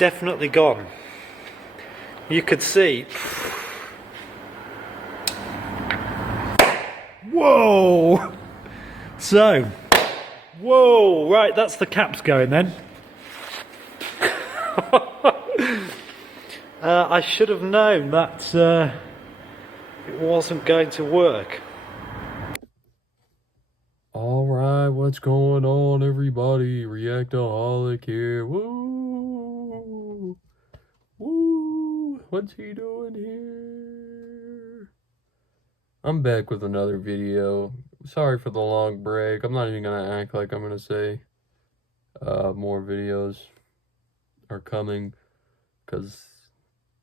definitely gone. You could see. Whoa! So, whoa, right, that's the caps going then. I should have known that it wasn't going to work. Alright, what's going on, everybody? Reactaholic here. Woo! Woo! What's he doing here? I'm back with another video. Sorry for the long break. I'm not even gonna act like I'm gonna say more videos are coming, because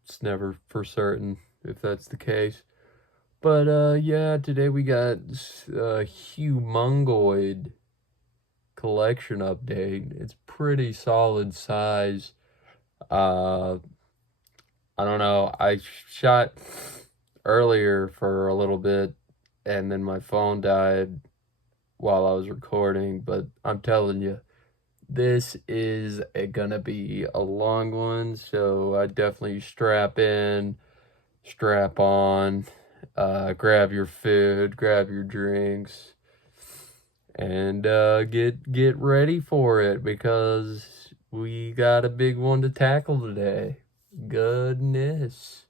it's never for certain if that's the case. But yeah, today we got a humongoid collection update. It's pretty solid size. I don't know, I shot earlier for a little bit and then my phone died while I was recording, but I'm telling you, this is gonna be a long one, so I definitely strap in, strap on, grab your food, grab your drinks, and get ready for it, because we got a big one to tackle today. Goodness.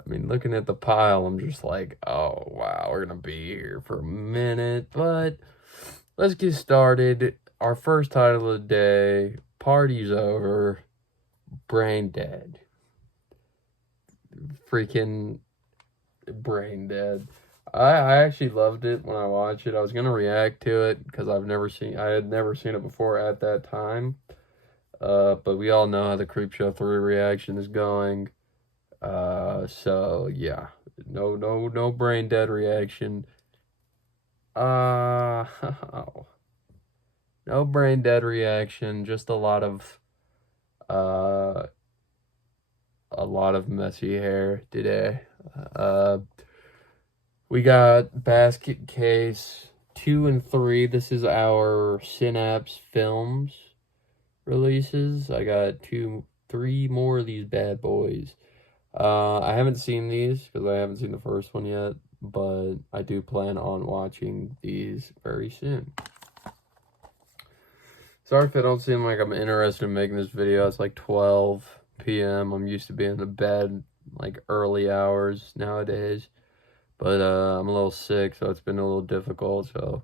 I mean, looking at the pile, I'm just like, oh wow, we're gonna be here for a minute, but let's get started. Our first title of the day, Party's Over, Brain Dead. Freaking brain dead. I actually loved it when I watched it. I was gonna react to it because I had never seen it before at that time. But we all know how the Creepshow 3 reaction is going. So yeah, no brain dead reaction. No brain dead reaction. Just a lot of messy hair today. We got Basket Case 2 and 3. This is our Synapse Films releases. I got 3 more of these bad boys. I haven't seen these because I haven't seen the first one yet, but I do plan on watching these very soon. Sorry if I don't seem like I'm interested in making this video. It's like 12 p.m. I'm used to being in bed like early hours nowadays. But I'm a little sick, so it's been a little difficult, so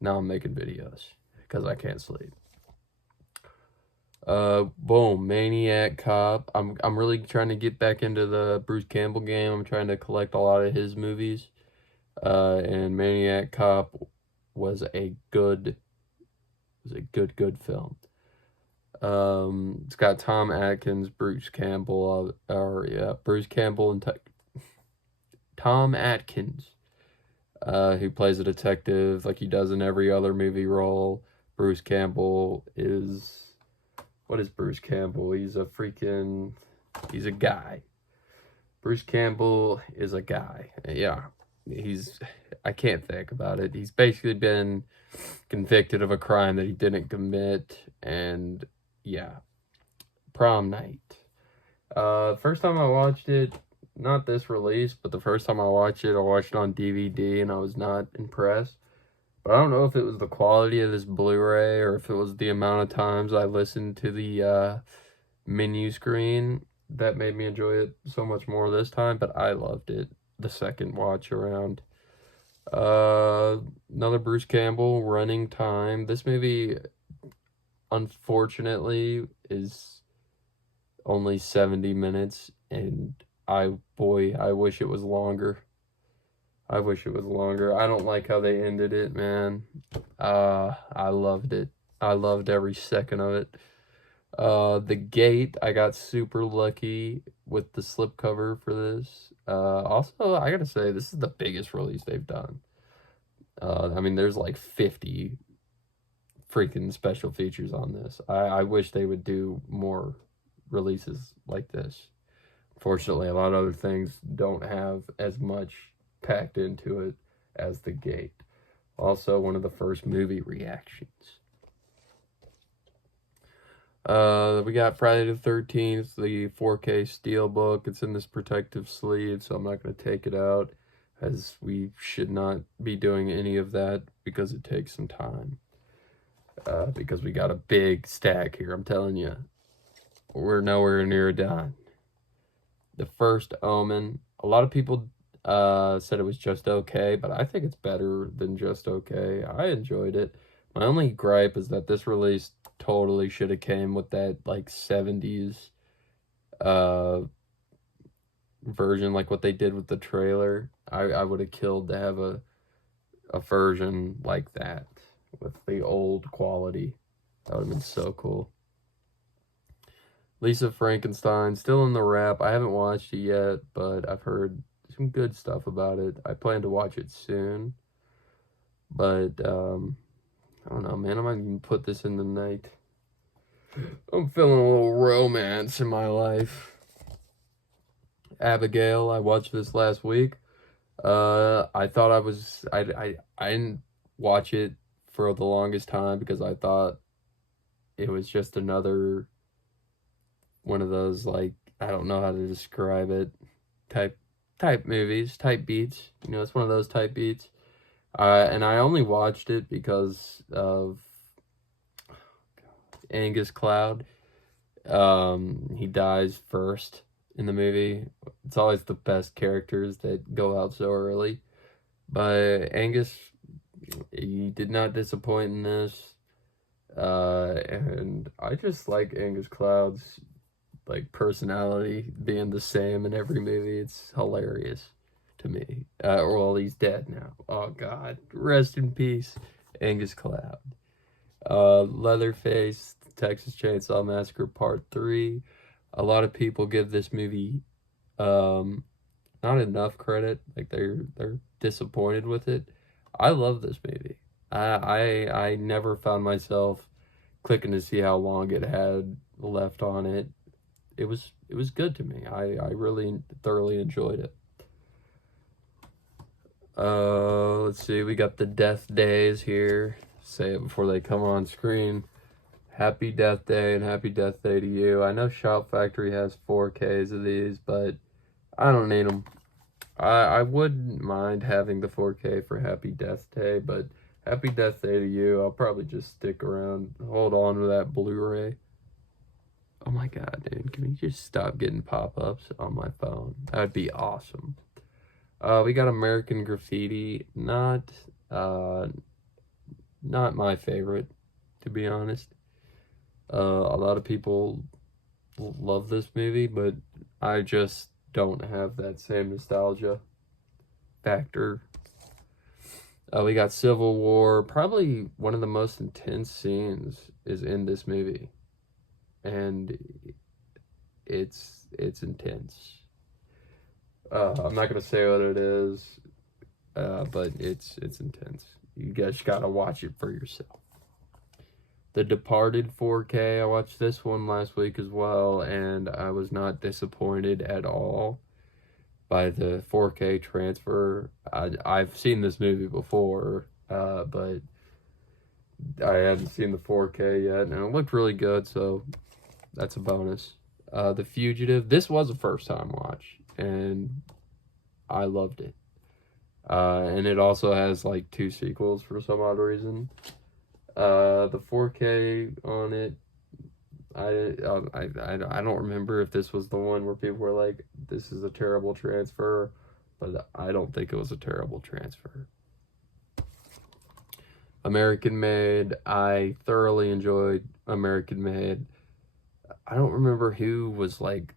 now I'm making videos because I can't sleep. Boom, Maniac Cop. I'm really trying to get back into the Bruce Campbell game. I'm trying to collect a lot of his movies. And Maniac Cop was a good film. It's got Tom Atkins, Bruce Campbell, Bruce Campbell and Tom Atkins, who plays a detective like he does in every other movie role. Bruce Campbell is... What is Bruce Campbell? He's a guy. Bruce Campbell is a guy. Yeah. I can't think about it. He's basically been convicted of a crime that he didn't commit, and yeah. Prom Night. First time I watched it, not this release, but the first time I watched it on DVD, and I was not impressed. But I don't know if it was the quality of this Blu-ray or if it was the amount of times I listened to the menu screen that made me enjoy it so much more this time, but I loved it the second watch around. Another Bruce Campbell, Running Time. This movie, unfortunately, is only 70 minutes, and I wish it was longer. I don't like how they ended it, man. I loved it. I loved every second of it. The Gate, I got super lucky with the slipcover for this. Also, I gotta say, this is the biggest release they've done. I mean, there's like 50 freaking special features on this. I wish they would do more releases like this. Fortunately, a lot of other things don't have as much packed into it as The Gate. Also, one of the first movie reactions. We got Friday the 13th, the 4K Steelbook. It's in this protective sleeve, so I'm not going to take it out, as we should not be doing any of that because it takes some time. Because we got a big stack here, I'm telling you. We're nowhere near done. The First Omen. A lot of people said it was just okay, but I think it's better than just okay. I enjoyed it. My only gripe is that this release totally should have came with that like 70s version, like what they did with the trailer. I would have killed to have a version like that with the old quality. That would have been so cool. Lisa Frankenstein, still in the wrap. I haven't watched it yet, but I've heard some good stuff about it. I plan to watch it soon. But, I don't know, man. I might even put this in the night. I'm feeling a little romance in my life. Abigail, I watched this last week. I thought I didn't watch it for the longest time because I thought it was just another one of those, like, I don't know how to describe it, type movies, type beats. You know, it's one of those type beats. And I only watched it because of Angus Cloud. He dies first in the movie. It's always the best characters that go out so early. But Angus, he did not disappoint in this. And I just like Angus Cloud's like personality being the same in every movie. It's hilarious to me. Well, he's dead now. Oh God, rest in peace, Angus Cloud. Leatherface, Texas Chainsaw Massacre Part 3. A lot of people give this movie not enough credit. Like they're disappointed with it. I love this movie. I never found myself clicking to see how long it had left on it. It was good to me. I really thoroughly enjoyed it. Let's see. We got the Death Days here. Say it before they come on screen. Happy Death Day and Happy Death Day to you. I know Shout Factory has 4Ks of these, but I don't need them. I wouldn't mind having the 4K for Happy Death Day, but Happy Death Day to you. I'll probably just stick around, hold on to that Blu-ray. Oh my God, dude, can we just stop getting pop-ups on my phone? That'd be awesome. We got American Graffiti. Not my favorite, to be honest. A lot of people love this movie, but I just don't have that same nostalgia factor. We got Civil War. Probably one of the most intense scenes is in this movie. And it's intense. I'm not gonna say what it is, but it's intense. You guys gotta watch it for yourself. The Departed 4K. I watched this one last week as well, and I was not disappointed at all by the 4K transfer. I've seen this movie before, but I hadn't seen the 4K yet, and it looked really good, so that's a bonus. The Fugitive. This was a first-time watch, and I loved it. And it also has like 2 sequels for some odd reason. The 4K on it, I don't remember if this was the one where people were like, this is a terrible transfer, but I don't think it was a terrible transfer. American Made. I thoroughly enjoyed American Made. I don't remember who was like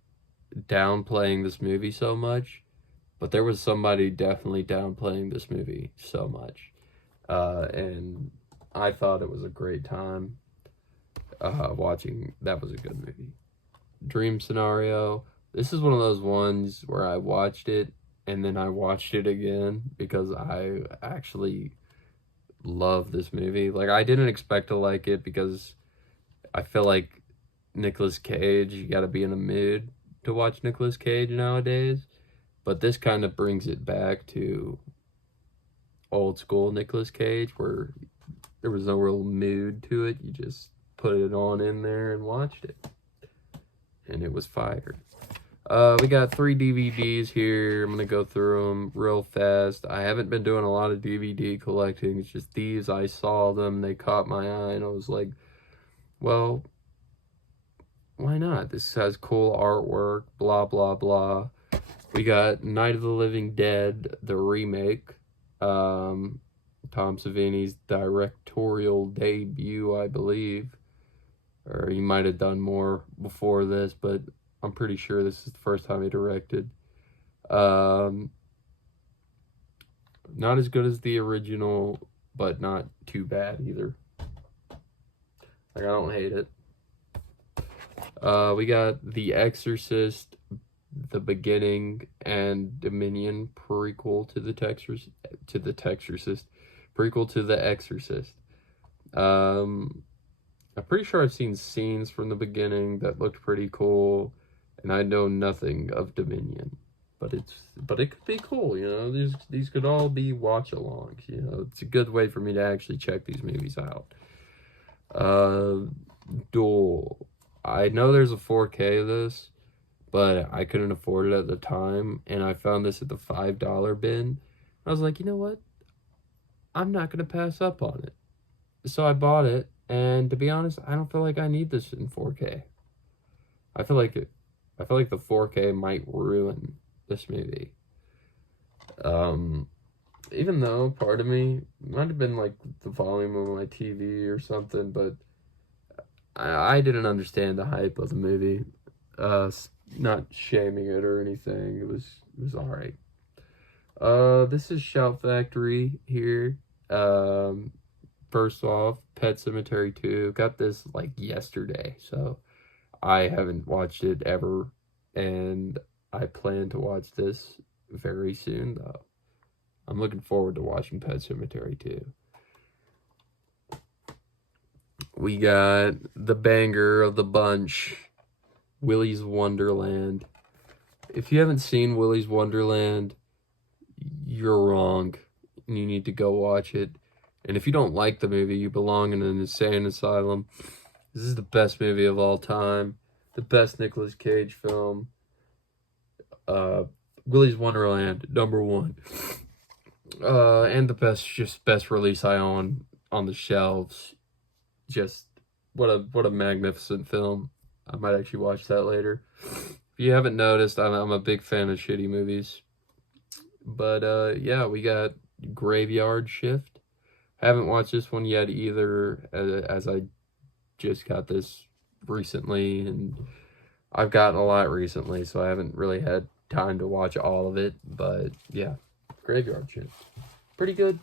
downplaying this movie so much, but there was somebody definitely downplaying this movie so much. And I thought it was a great time watching. That was a good movie. Dream Scenario. This is one of those ones where I watched it and then I watched it again because I actually love this movie. Like, I didn't expect to like it because I feel like Nicolas Cage, you gotta be in a mood to watch Nicolas Cage nowadays. But this kind of brings it back to old school Nicolas Cage, where there was no real mood to it. You just put put it on in there and watched it. And it was fire. We got 3 DVDs here. I'm going to go through them real fast. I haven't been doing a lot of DVD collecting. It's just these. I saw them. They caught my eye. And I was like, well, why not? This has cool artwork. Blah, blah, blah. We got Night of the Living Dead, the remake. Tom Savini's directorial debut, I believe. Or he might have done more before this, but I'm pretty sure this is the first time he directed. Not as good as the original, but not too bad either. Like, I don't hate it. We got The Exorcist, The Beginning, and Dominion, prequel to The Exorcist. Prequel to The Exorcist. I'm pretty sure I've seen scenes from The Beginning that looked pretty cool. And I know nothing of Dominion, but it could be cool, you know. These could all be watch-alongs, you know. It's a good way for me to actually check these movies out. Duel. I know there's a 4K of this, but I couldn't afford it at the time, and I found this at the $5 bin. I was like, you know what? I'm not gonna pass up on it. So I bought it, and to be honest, I don't feel like I need this in 4K. I feel like the 4K might ruin this movie. Even though part of me might have been like the volume of my TV or something, but I didn't understand the hype of the movie. Not shaming it or anything. It was alright. This is Shout Factory here. First off, Pet Sematary 2. Got this like yesterday, so I haven't watched it ever, and I plan to watch this very soon, though. I'm looking forward to watching Pet Sematary 2. We got the banger of the bunch, Willy's Wonderland. If you haven't seen Willy's Wonderland, you're wrong, and you need to go watch it. And if you don't like the movie, you belong in an insane asylum. This is the best movie of all time. The best Nicolas Cage film. Willy's Wonderland, #1. And the best release I own on the shelves. Just what a magnificent film. I might actually watch that later. If you haven't noticed, I'm a big fan of shitty movies. But yeah, we got Graveyard Shift. Haven't watched this one yet either, as I just got this recently, and I've gotten a lot recently, so I haven't really had time to watch all of it. But yeah, Graveyard Shift, pretty good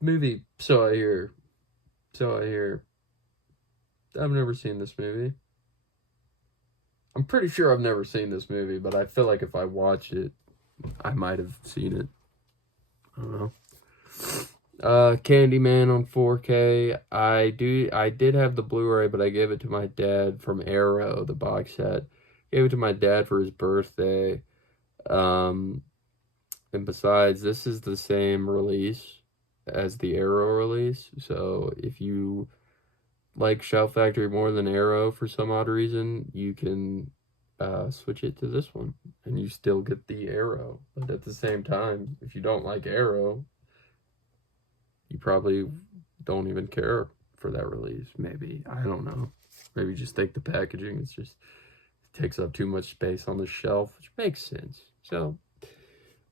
movie. So I hear. I've never seen this movie. I'm pretty sure I've never seen this movie, but I feel like if I watched it, I might have seen it. I don't know. Candyman on 4K. I did have the Blu-ray, but I gave it to my dad from Arrow, the box set. Gave it to my dad for his birthday. And besides, this is the same release as the Arrow release. So if you like Shout Factory more than Arrow for some odd reason, you can switch it to this one, and you still get the Arrow. But at the same time, if you don't like Arrow, you probably don't even care for that release. Maybe, I don't know. Maybe just think the packaging it takes up too much space on the shelf, which makes sense. So,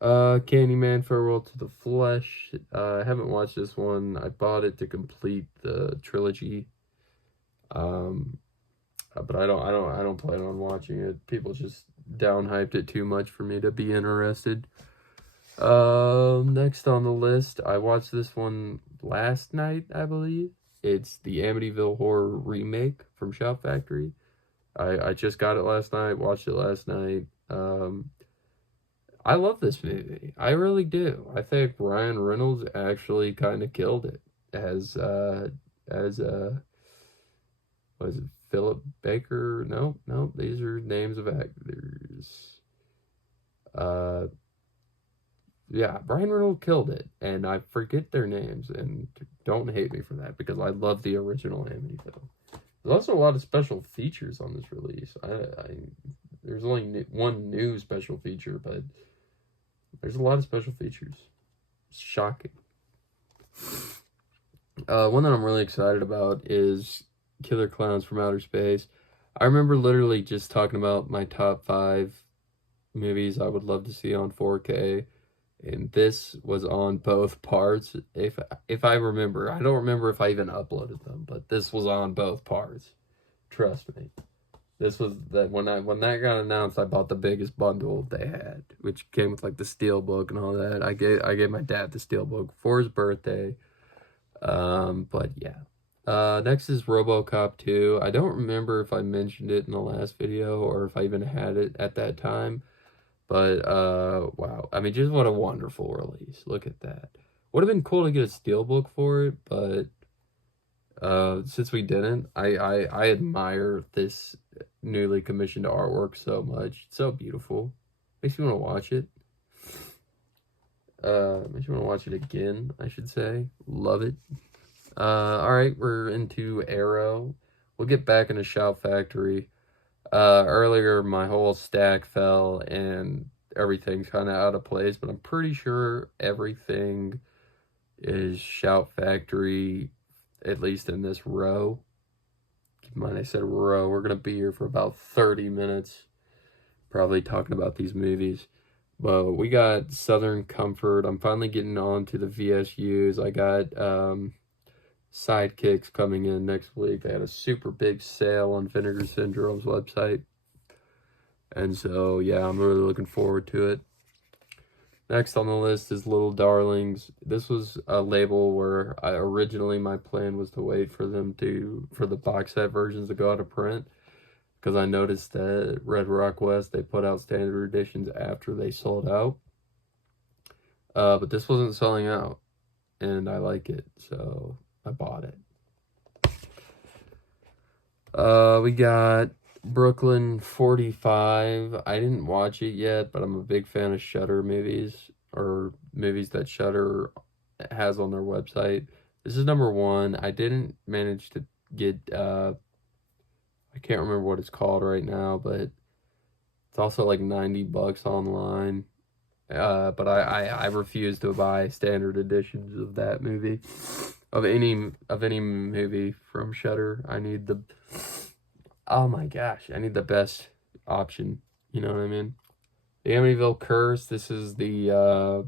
Candyman Farewell to the Flesh. I haven't watched this one. I bought it to complete the trilogy. But I don't plan on watching it. People just down-hyped it too much for me to be interested. Next on the list, I watched this one last night, I believe. It's the Amityville Horror remake from Shout Factory. I just got it last night, watched it last night. I love this movie. I really do. I think Ryan Reynolds actually kind of killed it as what is it, Philip Baker? No, these are names of actors. yeah, Brian Reynolds killed it, and I forget their names, and don't hate me for that, because I love the original Amityville. There's also a lot of special features on this release. There's only one new special feature, but there's a lot of special features. It's shocking. One that I'm really excited about is Killer Clowns from Outer Space. I remember literally just talking about my top 5 movies I would love to see on 4K, and this was on both parts. If I remember, I don't remember if I even uploaded them, but this was on both parts. Trust me. This was that when that got announced, I bought the biggest bundle they had, which came with like the steelbook and all that. I gave my dad the steelbook for his birthday. But yeah. Next is RoboCop 2. I don't remember if I mentioned it in the last video or if I even had it at that time. But wow. I mean, just what a wonderful release. Look at that. Would have been cool to get a steelbook for it, but since we didn't, I admire this newly commissioned artwork so much. It's so beautiful. Makes me want to watch it. Makes me want to watch it again, I should say. Love it. Alright, we're into Arrow. We'll get back into Shout Factory. Earlier, my whole stack fell and everything's kind of out of place, but I'm pretty sure everything is Shout Factory, at least in this row. Keep in mind, I said row. We're going to be here for about 30 minutes, probably talking about these movies. But we got Southern Comfort. I'm finally getting on to the VSUs. I got Sidekicks coming in next week. They had a super big sale on Vinegar Syndrome's website. And so, yeah, I'm really looking forward to it. Next on the list is Little Darlings. This was a label where originally my plan was to wait for the box set versions to go out of print, because I noticed that Red Rock West, they put out standard editions after they sold out. But this wasn't selling out, and I like it, so I bought it. We got Brooklyn 45. I didn't watch it yet, but I'm a big fan of Shudder movies, or movies that Shudder has on their website. This is number 1. I didn't manage to get, I can't remember what it's called right now, but it's also like $90 online. But I refuse to buy standard editions of that movie, of any movie from Shudder. I need the, oh my gosh, I need the best option. You know what I mean? The Amityville Curse. This is the I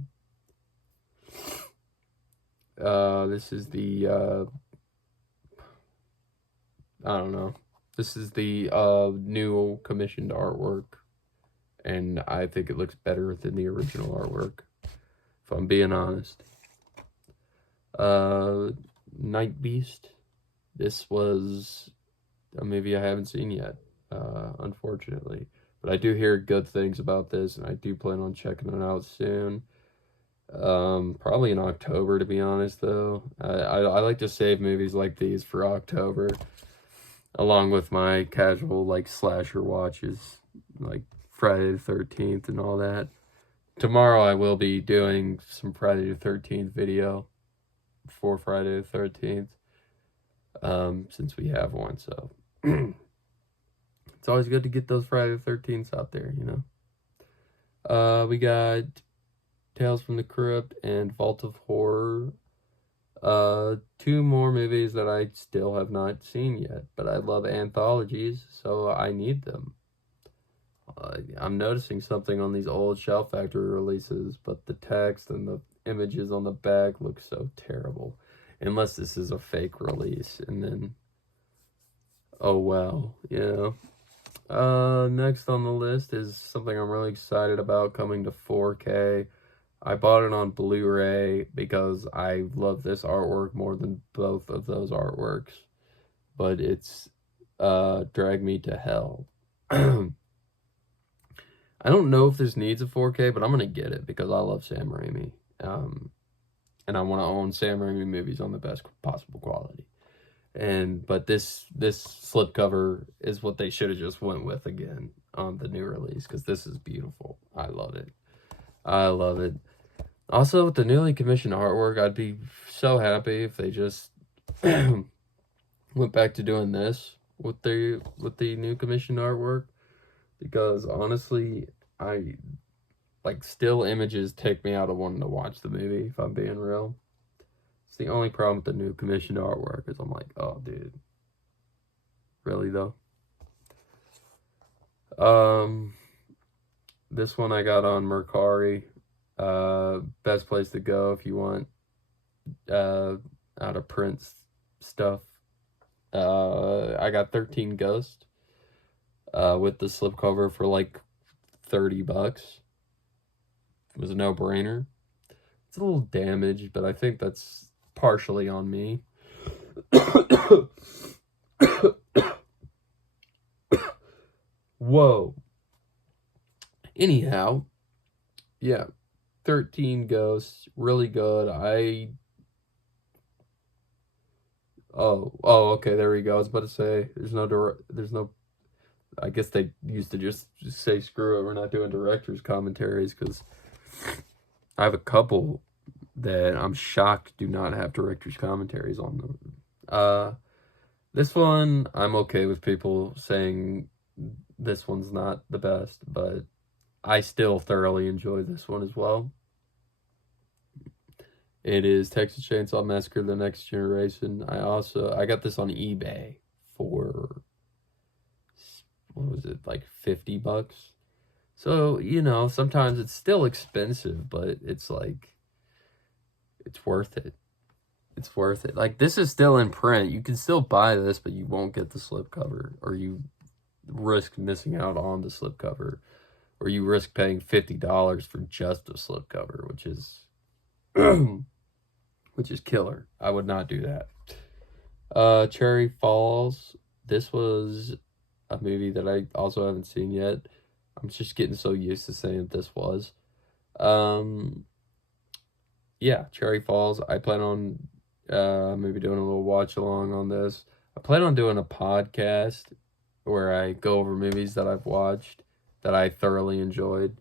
don't know. This is the new commissioned artwork, and I think it looks better than the original artwork, if I'm being honest. Night Beast. This was a movie I haven't seen yet, unfortunately. But I do hear good things about this, and I do plan on checking it out soon. Probably in October, to be honest, though. I like to save movies like these for October, along with my casual, like, slasher watches, like Friday the 13th and all that. Tomorrow I will be doing some Friday the 13th video for Friday the 13th, since we have one, so it's always good to get those Friday the 13ths out there, you know. We got Tales from the Crypt and Vault of Horror. 2 more movies that I still have not seen yet, but I love anthologies, so I need them. I'm noticing something on these old Shout Factory releases, but the text and the images on the back look so terrible. Unless this is a fake release, and then, oh well, you know. Next on the list is something I'm really excited about, coming to 4K. I bought it on Blu-ray because I love this artwork more than both of those artworks. But it's Drag Me to Hell. I don't know if this needs a 4K, but I'm going to get it because I love Sam Raimi. And I want to own Sam Raimi movies on the best possible quality. But this slipcover is what they should have just went with again on the new release, because this is beautiful. I love it. I love it. Also, with the newly commissioned artwork, I'd be so happy if they just went back to doing this with the new commissioned artwork, because honestly, I like still images take me out of wanting to watch the movie, if I'm being real. It's the only problem with the new commissioned artwork is I'm like, oh dude. Really though? This one I got on Mercari. Best place to go if you want out of print stuff. I got 13 Ghost with the slipcover for like $30. It was a no-brainer. It's a little damaged, but I think that's partially on me. Whoa. Anyhow, yeah, 13 Ghosts, really good. Okay, there we go. I was about to say, there's no, I guess they used to just say, screw it, we're not doing director's commentaries, because I have a couple that I'm shocked do not have director's commentaries on them. This one, I'm okay with people saying this one's not the best, but I still thoroughly enjoy this one as well. It is Texas Chainsaw Massacre: The Next Generation. I got this on eBay for, what was it, like $50? So, you know, sometimes it's still expensive, but it's like, it's worth it. It's worth it. Like, this is still in print. You can still buy this, but you won't get the slipcover, or you risk missing out on the slipcover, or you risk paying $50 for just a slipcover, which is which is killer. I would not do that. Cherry Falls. This was a movie that I also haven't seen yet. I'm just getting so used to saying that this was. Yeah, Cherry Falls. I plan on maybe doing a little watch along on this. I plan on doing a podcast where I go over movies that I've watched that I thoroughly enjoyed,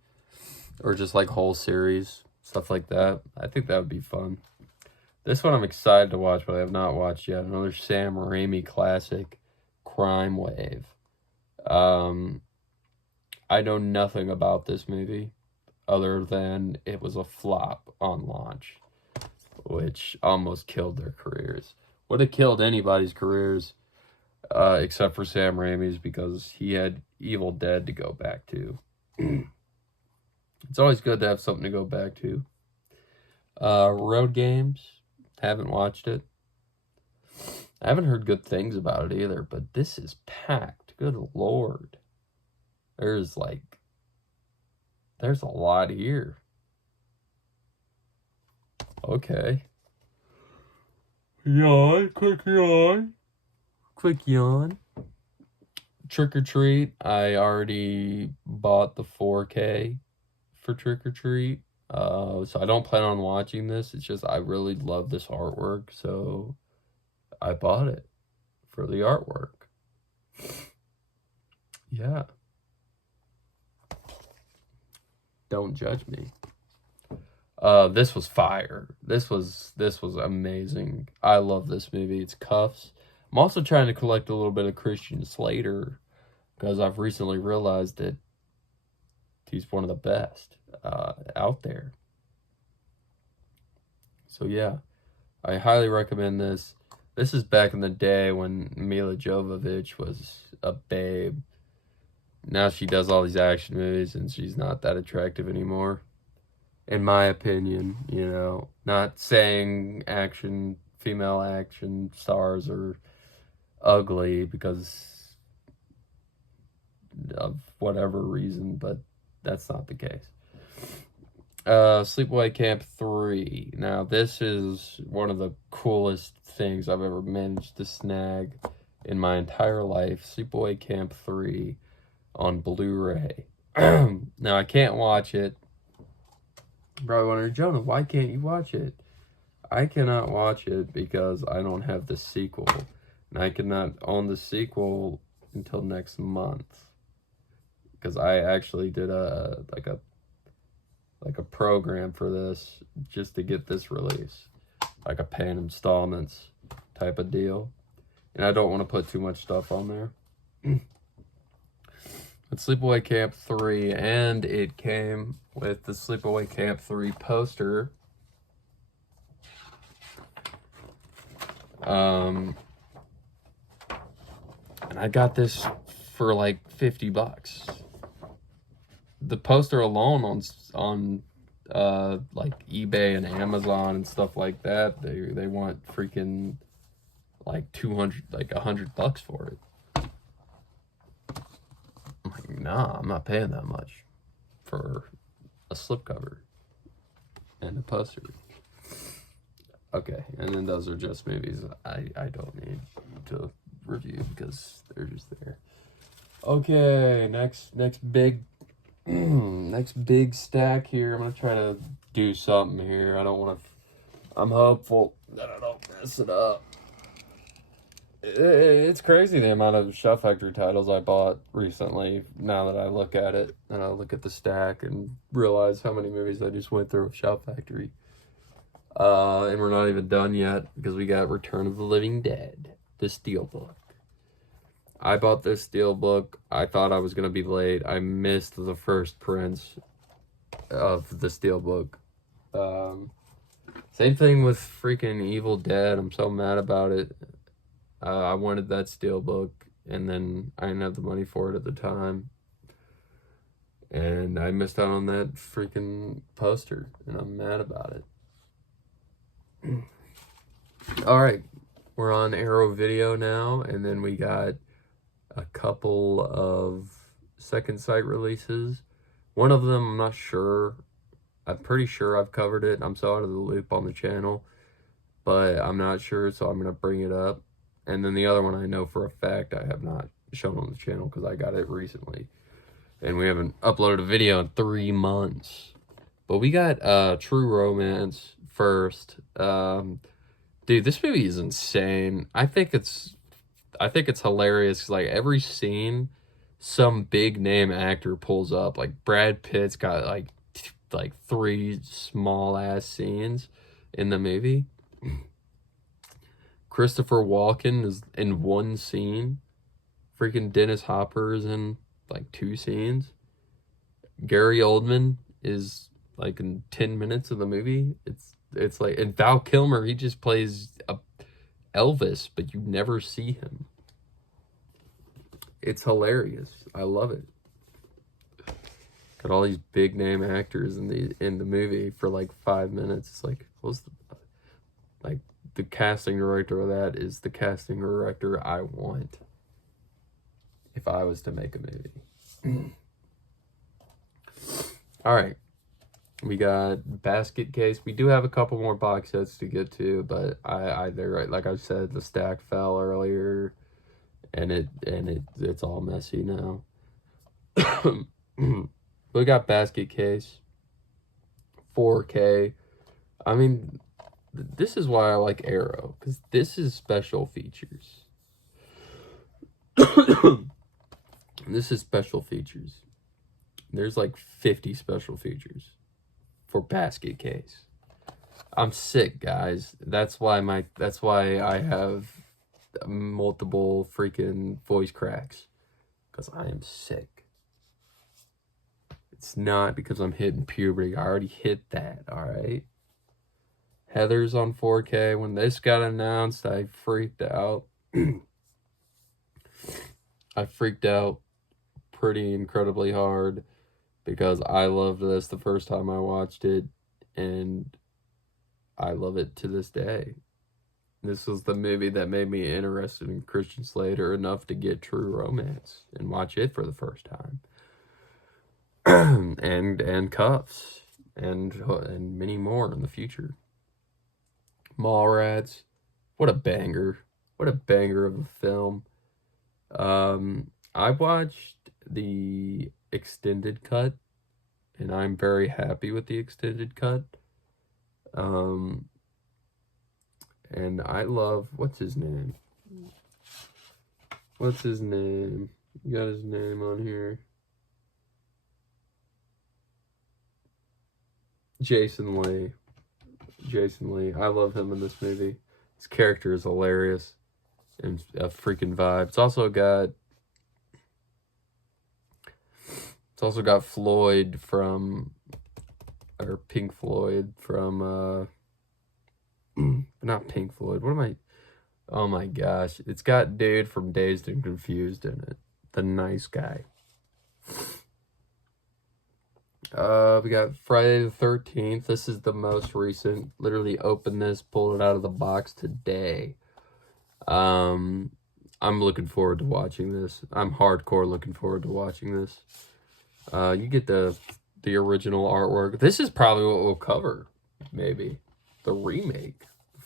or just like whole series, stuff like that. I think that would be fun. This one I'm excited to watch, but I have not watched yet. Another Sam Raimi classic, Crime Wave. I know nothing about this movie other than it was a flop on launch, which almost killed their careers. Would have killed anybody's careers except for Sam Raimi's, because he had Evil Dead to go back to. It's always good to have something to go back to. Road Games. Haven't watched it. I haven't heard good things about it either, but this is packed. Good Lord. There's a lot here. Okay. Yawn, quick yawn. Quick yawn. Trick or Treat. I already bought the 4K for Trick or Treat. So I don't plan on watching this. It's just I really love this artwork, so I bought it for the artwork. Yeah. Don't judge me. This was fire. This was amazing. I love this movie. It's Cuffs. I'm also trying to collect a little bit of Christian Slater, because I've recently realized that he's one of the best out there. So yeah, I highly recommend this. This is back in the day when Mila Jovovich was a babe. Now she does all these action movies and she's not that attractive anymore, in my opinion. You know, not saying female action stars are ugly because of whatever reason, but that's not the case. Sleepaway Camp 3. Now, this is one of the coolest things I've ever managed to snag in my entire life. Sleepaway Camp 3 on Blu-ray. Now, I can't watch it. You're probably wondering, Jonah, why can't you watch it? I cannot watch it because I don't have the sequel. And I cannot own the sequel until next month. Because I actually did a like a program for this just to get this release, like a pay in installments type of deal. And I don't want to put too much stuff on there. But Sleepaway Camp 3, and it came with the Sleepaway Camp 3 poster. And I got this for like $50. The poster alone on like eBay and Amazon and stuff like that, they want freaking like $100 for it. I'm like, nah, I'm not paying that much for a slipcover and a poster. Okay, and then those are just movies I don't need to review because they're just there. Okay, next big next big stack here. I'm gonna try to do something here. I don't want to. I'm hopeful that I don't mess it up. It's crazy the amount of Shout Factory titles I bought recently. Now that I look at it and I look at the stack and realize how many movies I just went through with Shout Factory. And we're not even done yet because we got Return of the Living Dead, the Steelbook. I bought this Steelbook. I thought I was going to be late. I missed the first prints of the Steelbook. Same thing with freaking Evil Dead. I'm so mad about it. I wanted that Steelbook, and then I didn't have the money for it at the time. And I missed out on that freaking poster, and I'm mad about it. Alright, we're on Arrow Video now, and then we got a couple of Second Sight releases. One of them, I'm not sure. I'm pretty sure I've covered it. I'm so out of the loop on the channel, but I'm not sure, so I'm going to bring it up. And then the other one I know for a fact I have not shown on the channel because I got it recently. And we haven't uploaded a video in 3 months. But we got True Romance first. Dude, this movie is insane. I think it's hilarious because like every scene, some big name actor pulls up. Like Brad Pitt's got like 3 small ass scenes in the movie. Christopher Walken is in 1 scene. Freaking Dennis Hopper is in like 2 scenes. Gary Oldman is like in 10 minutes of the movie. It's like, and Val Kilmer, he just plays Elvis, but you never see him. It's hilarious. I love it. Got all these big name actors in the movie for like 5 minutes. It's like, the casting director of that is the casting director I want if I was to make a movie. All right, we got Basket Case. We do have a couple more box sets to get to, but they're like I said, the stack fell earlier, and it's all messy now. We got Basket Case, 4K. I mean, this is why I like Arrow, because this is special features. This is special features. There's like 50 special features for Basket Case. I'm sick, guys. That's why I have multiple freaking voice cracks, because I am sick. It's not because I'm hitting puberty. I already hit that, all right? Heather's on 4K. When this got announced, I freaked out. I freaked out pretty incredibly hard because I loved this the first time I watched it, and I love it to this day. This was the movie that made me interested in Christian Slater enough to get True Romance and watch it for the first time. and Cuffs and many more in the future. Mallrats, what a banger. What a banger of a film. I watched the extended cut, and I'm very happy with the extended cut. And I love, what's his name? What's his name? You got his name on here. Jason Lee. I love him in this movie. His character is hilarious and a freaking vibe. It's also got Floyd from, or Pink Floyd from, not Pink Floyd. Oh my gosh. It's got dude from Dazed and Confused in it. The nice guy. We got Friday the 13th. This is the most recent. Literally opened this, pulled it out of the box today. I'm looking forward to watching this. I'm hardcore looking forward to watching this. You get the original artwork. This is probably what we'll cover, maybe. The remake.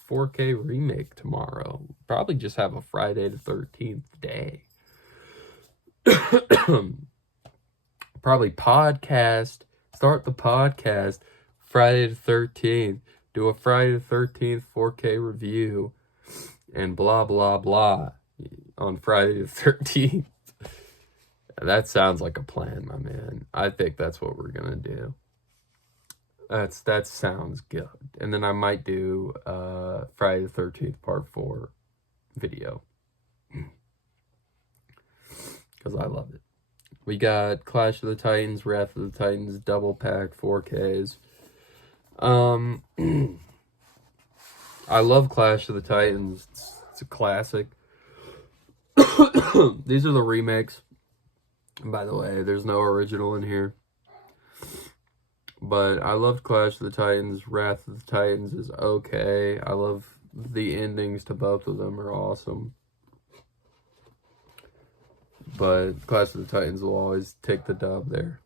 4K remake tomorrow. Probably just have a Friday the 13th day. Probably podcast. Start the podcast Friday the 13th. Do a Friday the 13th 4K review. And blah, blah, blah. On Friday the 13th. That sounds like a plan, my man. I think that's what we're gonna do. That sounds good. And then I might do Friday the 13th part 4 video. Because I love it. We got Clash of the Titans, Wrath of the Titans, double pack 4Ks. I love Clash of the Titans. It's a classic. These are the remakes. By the way, there's no original in here. But I loved Clash of the Titans. Wrath of the Titans is okay. I love the endings to both of them are awesome. But Clash of the Titans will always take the dub there.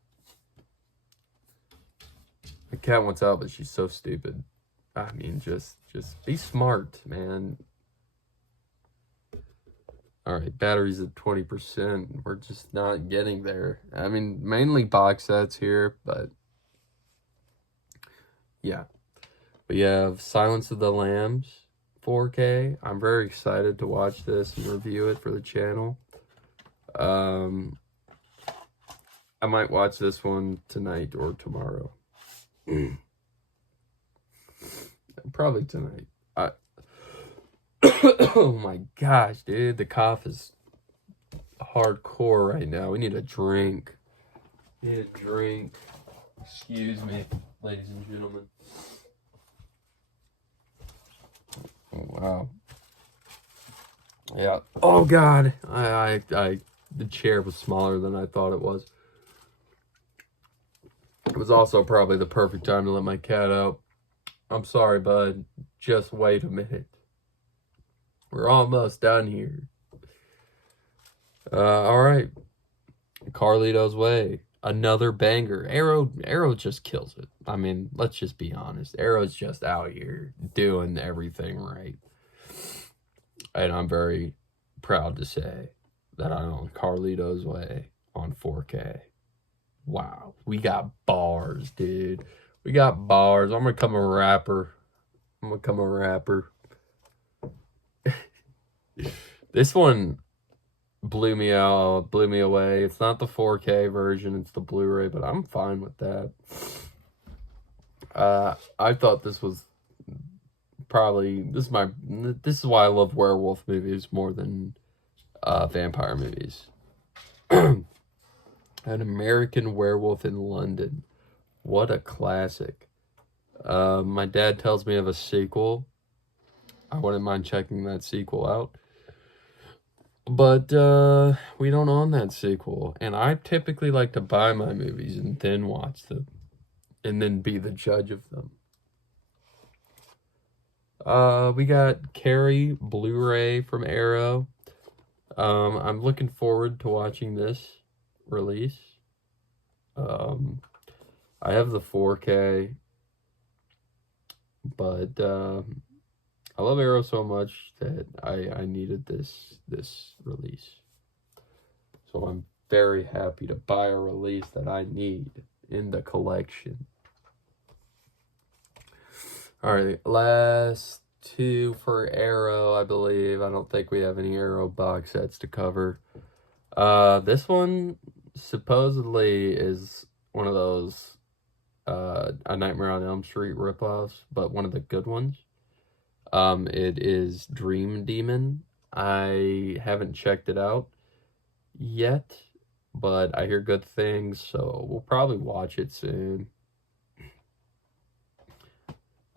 The cat wants out, but she's so stupid. I mean, just be smart, man. Alright, batteries at 20%. We're just not getting there. I mean, mainly box sets here, but yeah. We have Silence of the Lambs 4K. I'm very excited to watch this and review it for the channel. I might watch this one tonight or tomorrow. Probably tonight. Oh my gosh, dude. The cough is hardcore right now. We need a drink. Excuse me, ladies and gentlemen. Oh, wow. Yeah. Oh God. The chair was smaller than I thought it was. It was also probably the perfect time to let my cat out. I'm sorry, bud. Just wait a minute. We're almost done here. Alright. Carlito's Way. Another banger. Arrow just kills it. I mean, let's just be honest. Arrow's just out here doing everything right. And I'm very proud to say that I own Carlito's Way on 4K. Wow. We got bars, dude. We got bars. I'm gonna become a rapper. This one blew me away. It's not the 4K version, it's the Blu-ray, but I'm fine with that. I thought this was probably, this is why I love werewolf movies more than vampire movies. An American Werewolf in London. What a classic. My dad tells me of a sequel. I wouldn't mind checking that sequel out. But we don't own that sequel. And I typically like to buy my movies and then watch them. And then be the judge of them. We got Carrie Blu-ray from Arrow. I'm looking forward to watching this release. I have the 4K. But I love Arrow so much that I needed this release. So I'm very happy to buy a release that I need in the collection. Alright, last two for Arrow, I believe. I don't think we have any Arrow box sets to cover. This one supposedly is one of those A Nightmare on Elm Street ripoffs, but one of the good ones. It is Dream Demon. I haven't checked it out yet, but I hear good things, so we'll probably watch it soon.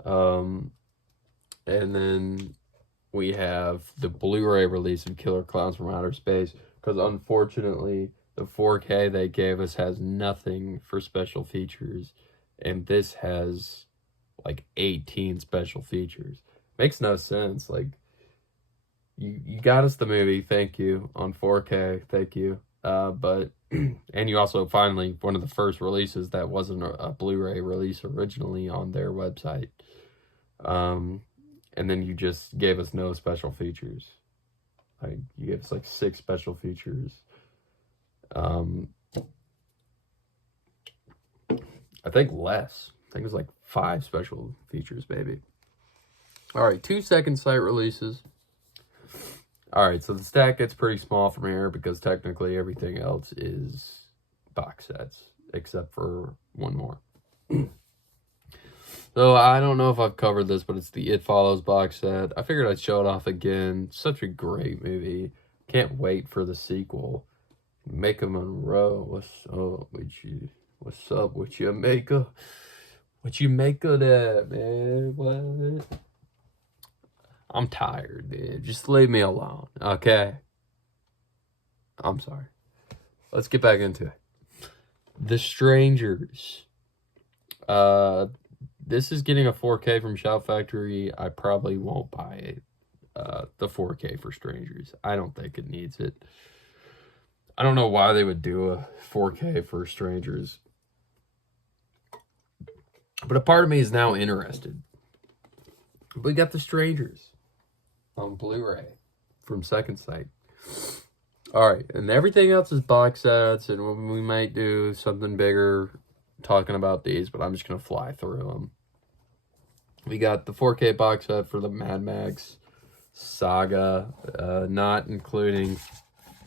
And then we have the Blu-ray release of Killer Clowns from Outer Space, because unfortunately the 4K they gave us has nothing for special features, and this has like 18 special features. Makes no sense. Like, you got us the movie, thank you, on 4K, thank you. But and you also finally, one of the first releases that wasn't a Blu-ray release originally on their website. And then you just gave us no special features. Like, you gave us like 6 special features. I think less. I think it was like 5 special features, maybe. Alright, 2 second site releases. Alright, so the stack gets pretty small from here because technically everything else is box sets, except for one more. So I don't know if I've covered this, but it's the It Follows box set. I figured I'd show it off again. Such a great movie. Can't wait for the sequel. Maker Monroe, what's up with you? What's up with you, Maker? What you make of that, man? What? I'm tired, dude. Just leave me alone, okay? I'm sorry. Let's get back into it. The Strangers. This is getting a 4K from Shout Factory. I probably won't buy it. The 4K for Strangers. I don't think it needs it. I don't know why they would do a 4K for Strangers. But a part of me is now interested. We got The Strangers on Blu-ray from Second Sight. Alright, and everything else is box sets, and we might do something bigger talking about these, but I'm just going to fly through them. We got the 4K box set for the Mad Max saga, not including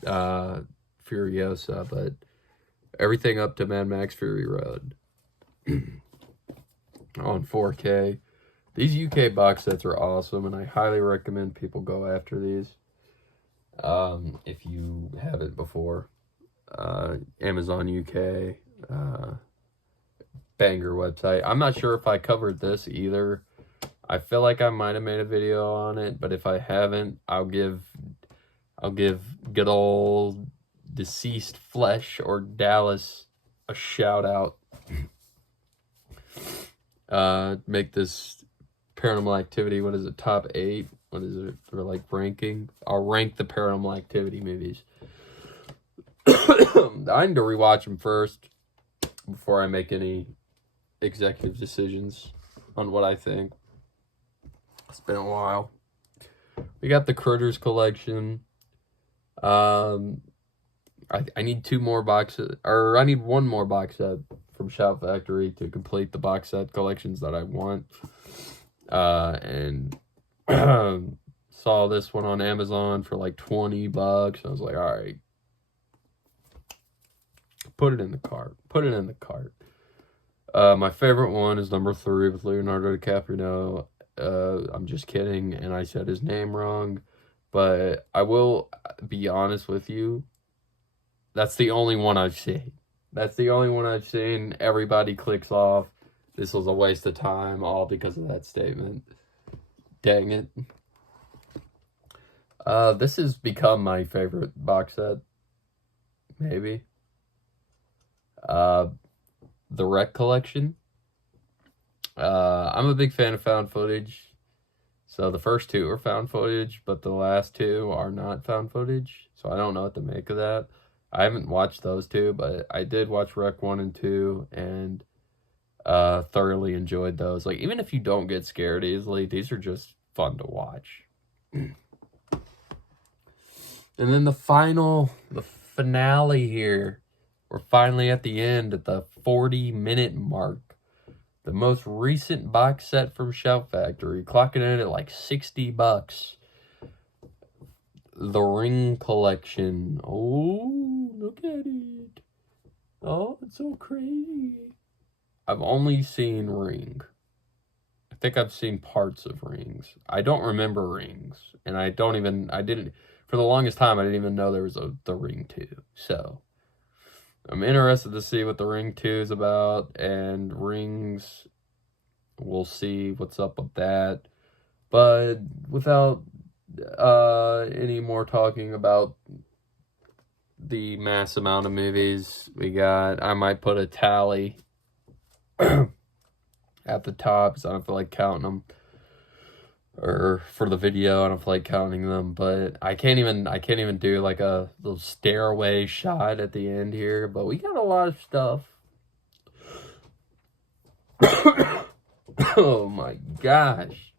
Furiosa, but everything up to Mad Max Fury Road on 4K. These UK box sets are awesome, and I highly recommend people go after these if you haven't before. Amazon UK, banger website. I'm not sure if I covered this either. I feel like I might have made a video on it, but if I haven't, I'll give good old Deceased Flesh or Dallas a shout out. Make this Paranormal Activity, what is it, top 8? What is it for, like, ranking? I'll rank the Paranormal Activity movies. I need to rewatch them first before I make any executive decisions on what I think. It's been a while. We got the Critters collection. I need 2 more boxes, or I need 1 more box set from Shout Factory to complete the box set collections that I want. And saw this one on Amazon for like $20. I was like, all right, put it in the cart. Put it in the cart. My favorite one is number 3 with Leonardo DiCaprio. I'm just kidding, and I said his name wrong, but I will be honest with you. That's the only one I've seen. That's the only one I've seen. Everybody clicks off. This was a waste of time, all because of that statement. Dang it. This has become my favorite box set. Maybe. The Wreck Collection. I'm a big fan of found footage. So the first 2 are found footage, but the last 2 are not found footage. So I don't know what to make of that. I haven't watched those 2, but I did watch Wreck 1 and 2, and thoroughly enjoyed those. Like, even if you don't get scared easily, these are just fun to watch. And then the finale here. We're finally at the end, at the 40-minute mark. The most recent box set from Shout Factory, clocking in at like $60. The Ring Collection. Oh, look at it. Oh, it's so crazy. I've only seen Ring. I think I've seen parts of Rings. I don't remember Rings, and I didn't, for the longest time, I didn't even know there was the Ring 2. So, I'm interested to see what the Ring 2 is about, and Rings, we'll see what's up with that. But without any more talking about the mass amount of movies we got, I might put a tally at the top because I don't feel like counting them. Or for the video, I don't feel like counting them, but I can't even do like a little stairway shot at the end here, but we got a lot of stuff. Oh my gosh.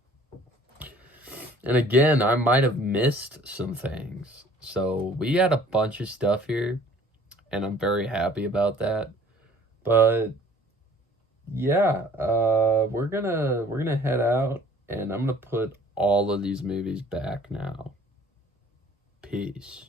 And again, I might have missed some things. So we got a bunch of stuff here, and I'm very happy about that. But yeah, we're gonna head out, and I'm gonna put all of these movies back now. Peace.